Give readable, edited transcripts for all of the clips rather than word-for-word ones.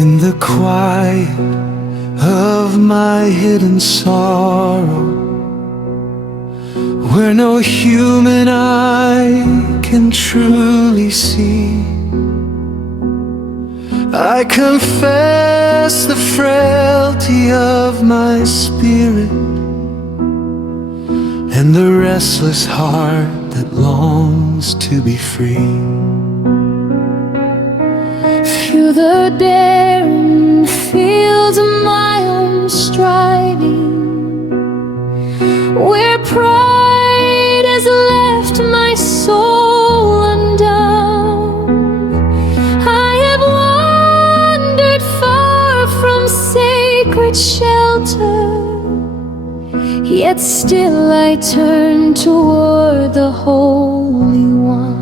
In the quiet of my hidden sorrow, where no human eye can truly see, I confess the frailty of my spirit and the restless heart that longs to be free. Through the barren fields of my own striving, where pride has left my soul undone, I have wandered far from sacred shelter, yet still I turn toward the Holy One.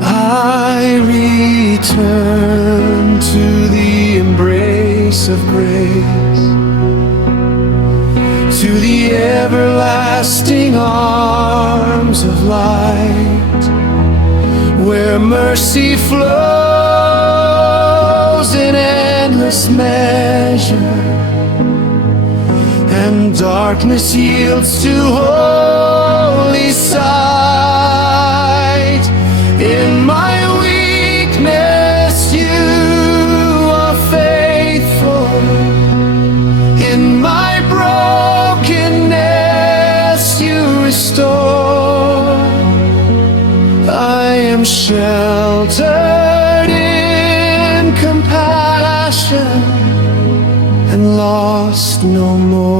I return to the embrace of grace, to the everlasting arms of light, where mercy flows in endless measure, and darkness yields to holy sight. In my weakness you are faithful, in my brokenness you restore. I am sheltered in compassion and lost no more.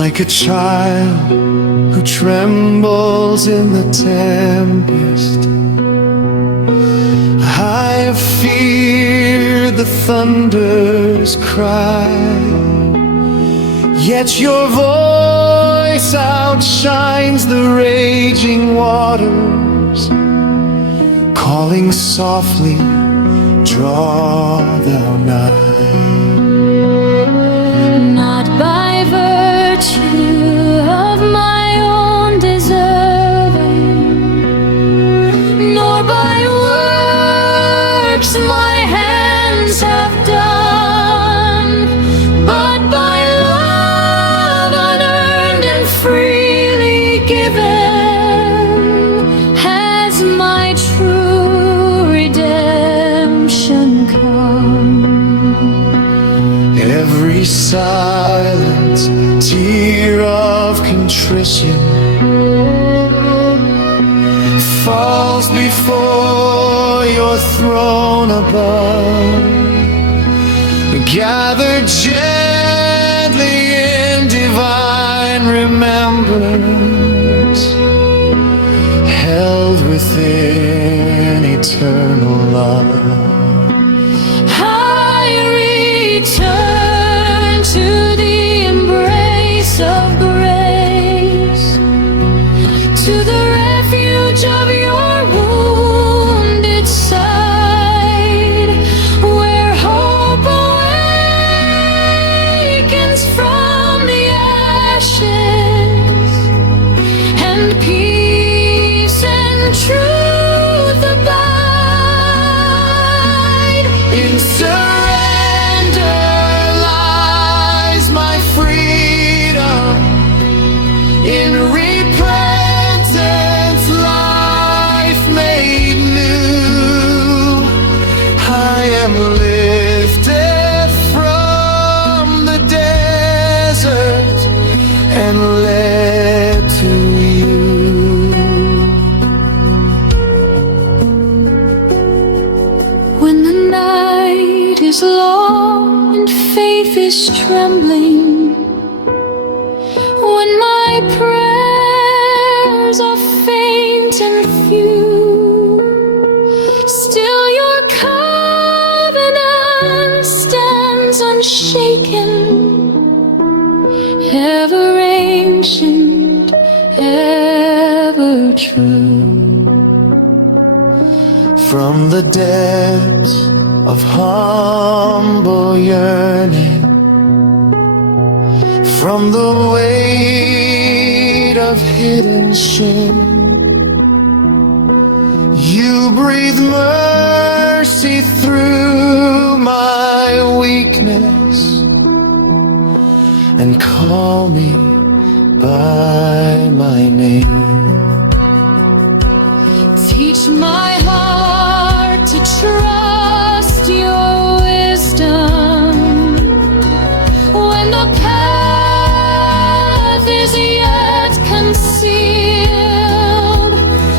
Like a child who trembles in the tempest, I have feared the thunder's cry, yet your voice outshines the raging waters, calling softly, draw thou nigh. Not by virtue of my own deserving, nor by works my hands have done, but by love unearned and freely given, has my true redemption come. Every silent tear of contrition falls before your throne above, gathered gently in divine remembrance, held within eternal love. Return to the embrace of grace, to the refuge of your wounded side, where hope awakens from the ashes, and peace and truth abide. In in repentance, life made new, I am lifted from the desert and led to you. When the night is long and faith is trembling, when my prayers are faint and few, still your covenant stands unshaken, ever ancient, ever true. From the depths of humble yearning, from the weight of hidden shame, breathe mercy through my weakness and call me by my name. Teach my heart to trust your wisdom when the path is yet concealed.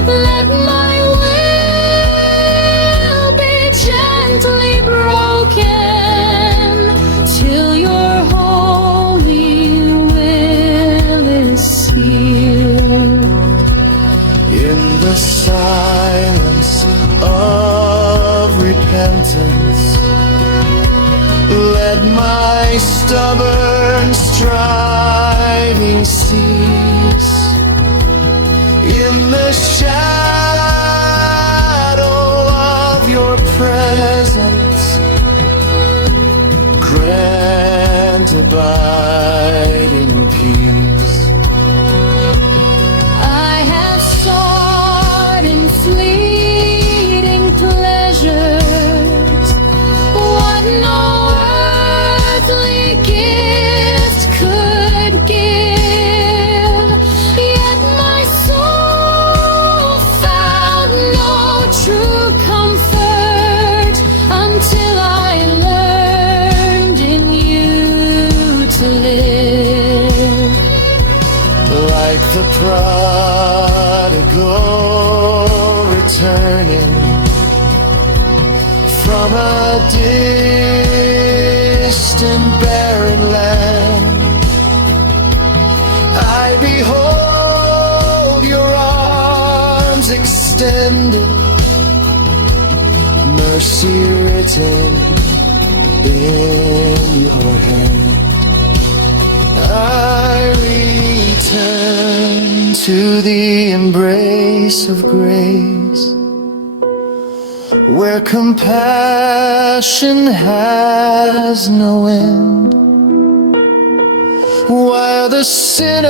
Let my will be gently broken till your holy will is sealed. In the silence of repentance, let my stubborn striving cease. In the shadow of your presence, grant abiding peace. I have sought in fleeting pleasures what no earthly gift could give, yet my soul found no true comfort until I learned in you to live. Like the prodigal returning from a distant barren land, I behold your arms extended, mercy written in your hand. I return to the embrace of grace, where compassion has no end, while the sinner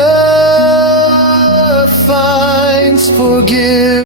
finds forgiveness.